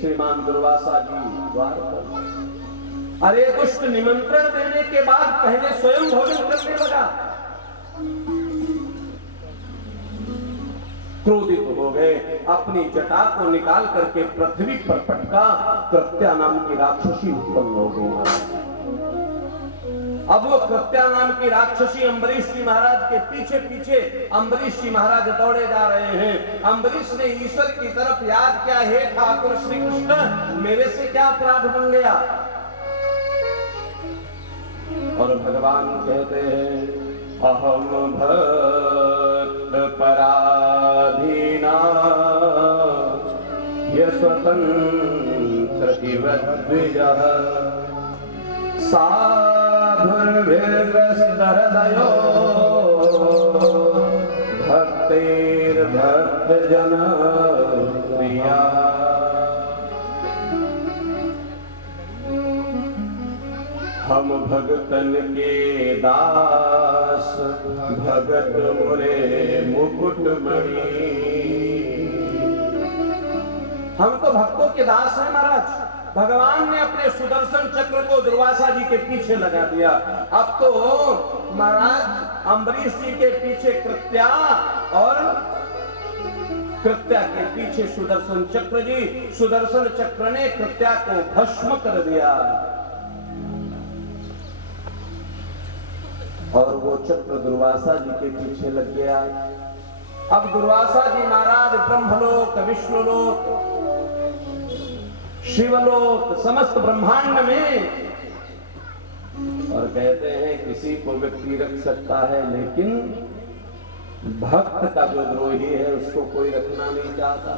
श्रीमान दुर्वासा जी द्वार पर। अरे दुष्ट निमंत्रण देने के बाद पहले स्वयं भोजन करने लगा। क्रोधित हो गए, अपनी जटा को निकाल करके पृथ्वी पर पटका। कृत्या नाम की राक्षसी उत्पन्न हो गई। अब वो कृत्या नाम की राक्षसी अम्बरीश जी महाराज के पीछे पीछे अम्बरीश जी महाराज दौड़े जा रहे हैं। अम्बरीश ने ईश्वर की तरफ याद किया, हे ठाकुर श्री कृष्ण, मेरे से क्या अपराध बन गया? और भगवान कहते हैं, अहम भक्त पराधीना ये स्वतंत्र इव द्विजः साधुर्भिर्ग्रस्तहृदयो भक्तिर्भक्तजन प्रिया। हम भगतन के दास, भगत मोरे मुकुटमणि। हम तो भक्तों के दास हैं महाराज। भगवान ने अपने सुदर्शन चक्र को दुर्वासा जी के पीछे लगा दिया। अब तो महाराज अम्बरीश जी के पीछे कृत्या और कृत्या के पीछे सुदर्शन चक्र जी। सुदर्शन चक्र ने कृत्या को भस्म कर दिया और वो चक्र दुर्वासा जी के पीछे लग गया। अब दुर्वासा जी महाराज ब्रह्मलोक, विष्णुलोक, शिवलोक, समस्त ब्रह्मांड में, और कहते हैं किसी को व्यक्ति रख सकता है, लेकिन भक्त का जो द्रोही है उसको कोई रखना नहीं चाहता।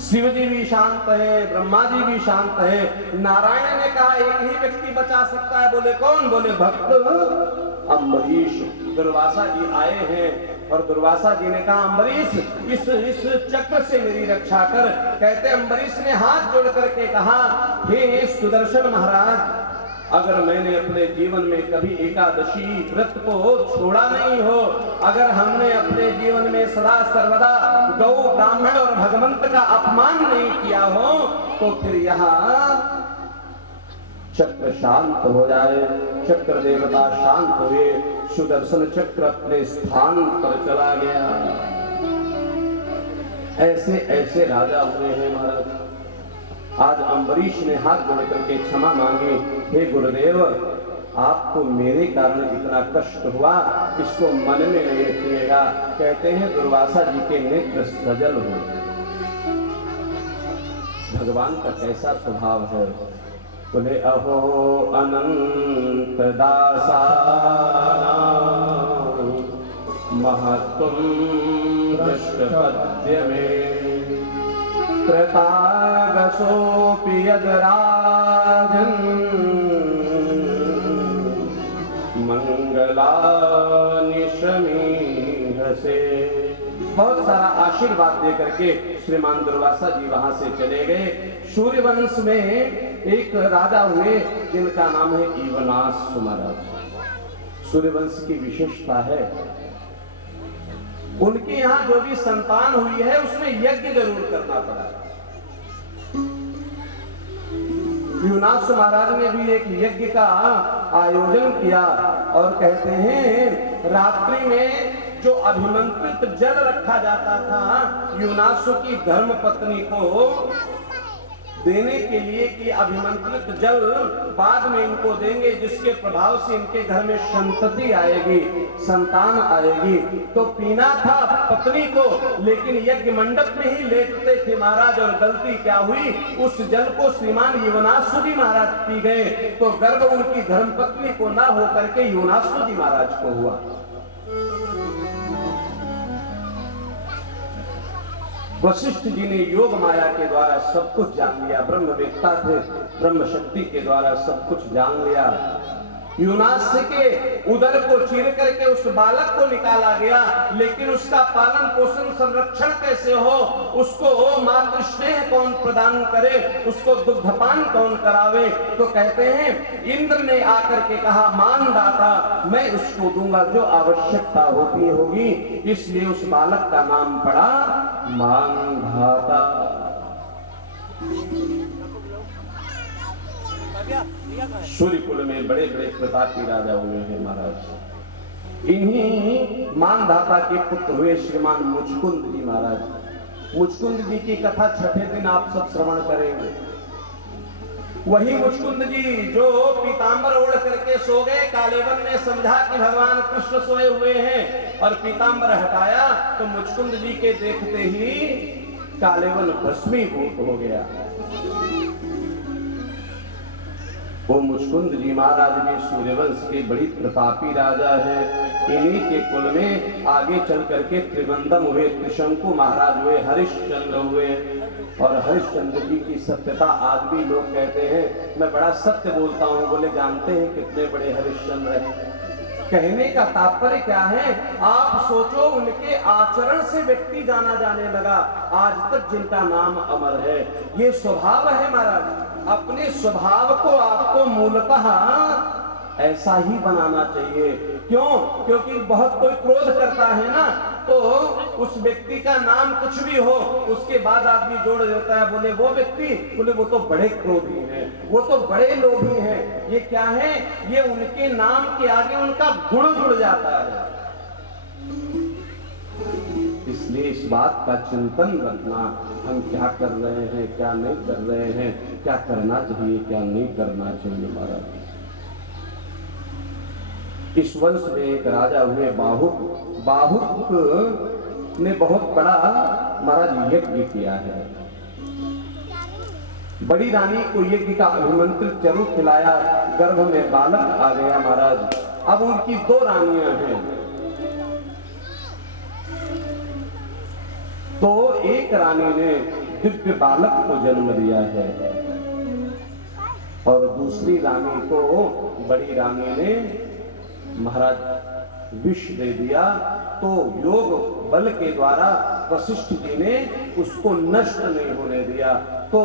शिव जी भी शांत है, ब्रह्मा जी भी शांत है। नारायण ने कहा एक ही व्यक्ति बचा सकता है। बोले कौन? बोले भक्त अम्बरीश। दुर्वासा जी आए हैं और दुर्वासा जी ने कहा अम्बरीश इस चक्र से मेरी रक्षा कर। कहते अम्बरीश ने हाथ जोड़ करके कहा, हे सुदर्शन महाराज, अगर मैंने अपने जीवन में कभी एकादशी व्रत को छोड़ा नहीं हो, अगर हमने अपने जीवन में सदा सर्वदा गौ, ब्राह्मण और भगवंत का अपमान नहीं किया हो, तो फिर यहाँ चक्र शांत हो जाए। चक्र देवता शांत हुए, सुदर्शन चक्र अपने स्थान पर चला गया। ऐसे ऐसे राजा हुए हैं महाराज। आज अम्बरीश ने हाथ जोड़ करके क्षमा मांगी, हे गुरुदेव, आपको मेरे कारण इतना कष्ट हुआ, इसको मन में नहीं रखिएगा। कहते हैं दुर्वासा जी के नेत्र सजल हुए। भगवान का कैसा स्वभाव है। बोले अहो अनंत दासा महत्वं दृष्टपद्य में कृतागसोऽपि यद्राजन् मंगलानि शमीहसे। बहुत सारा आशीर्वाद दे करके श्रीमान दुर्वासा जी वहां से चले गए। सूर्यवंश में एक राजा हुए जिनका नाम है ईवनास महाराज। सूर्यवंश की विशेषता है, उनके यहाँ जो भी संतान हुई है उसमें यज्ञ जरूर करना पड़ा। यूनास महाराज ने भी एक यज्ञ का आयोजन किया और कहते हैं रात्रि में जो अभिमंत्रित जल रखा जाता था यूनासों की धर्म पत्नी को देने के लिए कि अभिमंत्रित जल बाद में इनको देंगे, जिसके प्रभाव से इनके घर में संतति आएगी, संतान आएगी। तो पीना था पत्नी को, लेकिन यज्ञ मंडप में ही लेटते थे महाराज। और गलती क्या हुई, उस जल को श्रीमान यूनासु जी महाराज पी गए, तो गर्भ उनकी धर्मपत्नी को ना हो करके यूनासु जी महाराज को हुआ। वशिष्ठ जी ने योग माया के द्वारा सब कुछ जान लिया, ब्रह्मवेत्ता थे, ब्रह्म शक्ति के द्वारा सब कुछ जान लिया। यूनास के उदर को चीर करके उस बालक को निकाला गया, लेकिन उसका पालन पोषण संरक्षण कैसे हो, उसको मातृ स्नेह कौन प्रदान करे, उसको दुग्धपान कौन करावे। तो कहते हैं इंद्र ने आकर के कहा मानदाता, मैं उसको दूंगा जो आवश्यकता होती होगी। इसलिए उस बालक का नाम पड़ा मानधाता। सूर्यकुल में बड़े बड़े प्रतापी राजा हुए हैं महाराज। इन्हीं मानधाता के पुत्र हुए श्रीमान मुचकुंद जी महाराज। मुचकुंद जी की कथा छठे दिन आप सब श्रवण करेंगे। वही मुचकुंद जी जो पीतांबर ओढ़ करके सो गए, कालेवन ने समझा कि भगवान कृष्ण सोए हुए हैं और पीतांबर हटाया तो मुचकुंद जी के देखते ही कालेवन भस्मीभूत हो गया। वो मुचकुंद जी महाराज भी सूर्यवंश के बड़ी प्रतापी राजा है। इन्हीं के कुल में आगे चल करके त्रिवंदम हुए, त्रिशंकु महाराज हुए, हरिश्चंद्र हुए। और हरिश्चंद्र जी की सत्यता आज भी लोग कहते हैं मैं बड़ा सत्य बोलता हूँ। बोले जानते हैं कितने बड़े हरिश्चंद्र हैं। कहने का तात्पर्य क्या है, आप सोचो उनके आचरण से व्यक्ति जाना जाने लगा, आज तक जिनका नाम अमर है। ये स्वभाव है महाराज। अपने स्वभाव को आपको मूलतः ऐसा ही बनाना चाहिए। क्यों? क्योंकि बहुत कोई क्रोध करता है ना, तो उस व्यक्ति का नाम कुछ भी हो उसके बाद आदमी जोड़ देता है, बोले वो व्यक्ति, बोले वो तो बड़े क्रोधी हैं, वो तो बड़े लोभी हैं। ये क्या है? ये उनके नाम के आगे उनका गुण जुड़ जाता है। इसलिए इस बात का चिंतन रखना, हम क्या कर रहे हैं, क्या नहीं कर रहे हैं, क्या करना चाहिए, क्या नहीं करना चाहिए। महाराज इस वंश में एक राजा हुए बाहुक। बाहुक ने बहुत बड़ा महाराज यज्ञ किया है। बड़ी रानी को यज्ञ का अभिमंत्रित चरु खिलाया, गर्भ में बालक आ गया महाराज। अब उनकी दो रानियां हैं, तो एक रानी ने दिव्य बालक को जन्म दिया है और दूसरी रानी को बड़ी रानी ने महाराज विष दे दिया। तो योग बल के द्वारा वशिष्ठ जी ने उसको नष्ट नहीं होने दिया। तो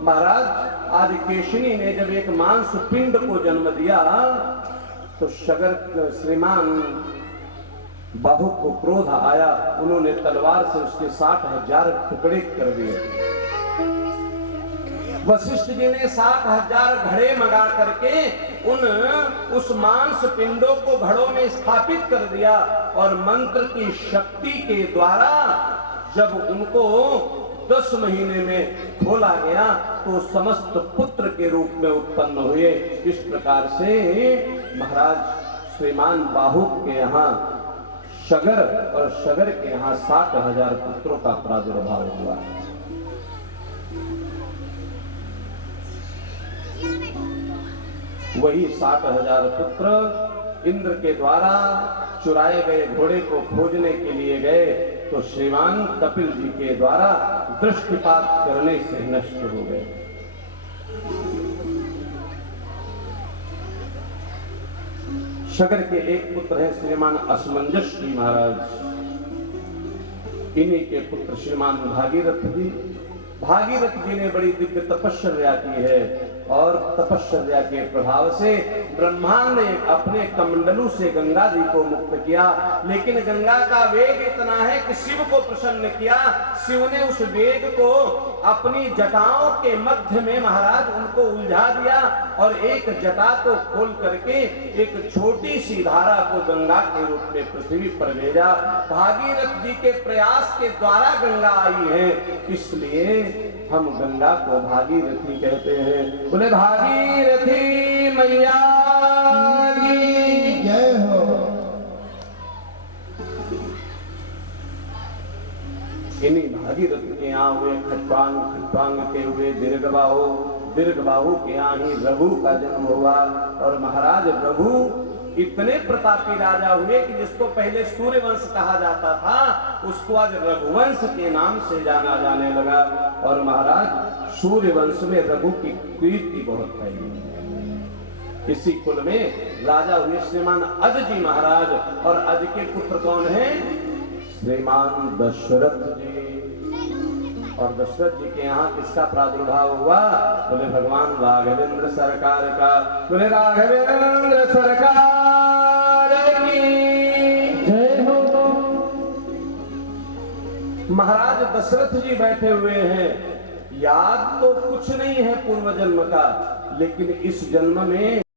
महाराज आज केशिनी ने जब एक मांस पिंड को जन्म दिया तो सगर श्रीमान बाहुक को क्रोध आया। उन्होंने तलवार से उसके 60,000 टुकड़े कर दिए। वशिष्ठ जी ने 60,000 घड़े मंगा करके उस मांस पिंडों को घड़ों में स्थापित कर दिया और मंत्र की शक्ति के द्वारा जब उनको 10 महीने में खोला गया तो समस्त पुत्र के रूप में उत्पन्न हुए। इस प्रकार से महाराज श्रीमान बाहुक के यहाँ सगर और सगर के यहाँ 60,000 पुत्रों का प्रादुर्भाव हुआ। वही 60,000 पुत्र इंद्र के द्वारा चुराए गए घोड़े को खोजने के लिए गए तो श्रीमान कपिल जी के द्वारा दृष्टिपात करने से नष्ट हो गए। सगर के एक पुत्र है श्रीमान असमंजस जी महाराज। इन्हीं के पुत्र श्रीमान भागीरथ जी। भागीरथ जी ने बड़ी दिव्य तपस्या की है और तपस्या के प्रभाव से ब्रह्मा ने अपने कमंडलू से गंगा जी को मुक्त किया। लेकिन गंगा का वेग इतना है कि शिव को प्रसन्न किया। शिव ने उस वेग को अपनी जटाओं के मध्य में महाराज उनको उलझा दिया और एक जटा को खोल करके एक छोटी सी धारा को गंगा के रूप में पृथ्वी पर भेजा। भागीरथ जी के प्रयास के द्वारा गंगा आई है, इसलिए हम गंगा को भागीरथी कहते हैं। बोले भागीरथी मैया की जय हो। इन्हीं भागीरथ के यहाँ हुए खट्वांग, खट्वांग के हुए दीर्घबाहु, दीर्घबाहु के यहाँ ही रघु का जन्म हुआ। और महाराज रघु इतने प्रतापी राजा हुए कि जिसको पहले सूर्यवंश कहा जाता था उसको आज रघुवंश के नाम से जाना जाने लगा। और महाराज सूर्यवंश में रघु की कीर्ति बहुत फैली। इसी कुल में राजा हुए श्रीमान अज जी महाराज। और अज के पुत्र कौन है? श्रीमान दशरथ जी। और दशरथ जी के यहाँ किसका प्रादुर्भाव हुआ? बोले भगवान राघवेंद्र सरकार का। बोले राघवेंद्र सरकार की जय हो। महाराज दशरथ जी बैठे हुए हैं याद तो कुछ नहीं है पूर्व जन्म का, लेकिन इस जन्म में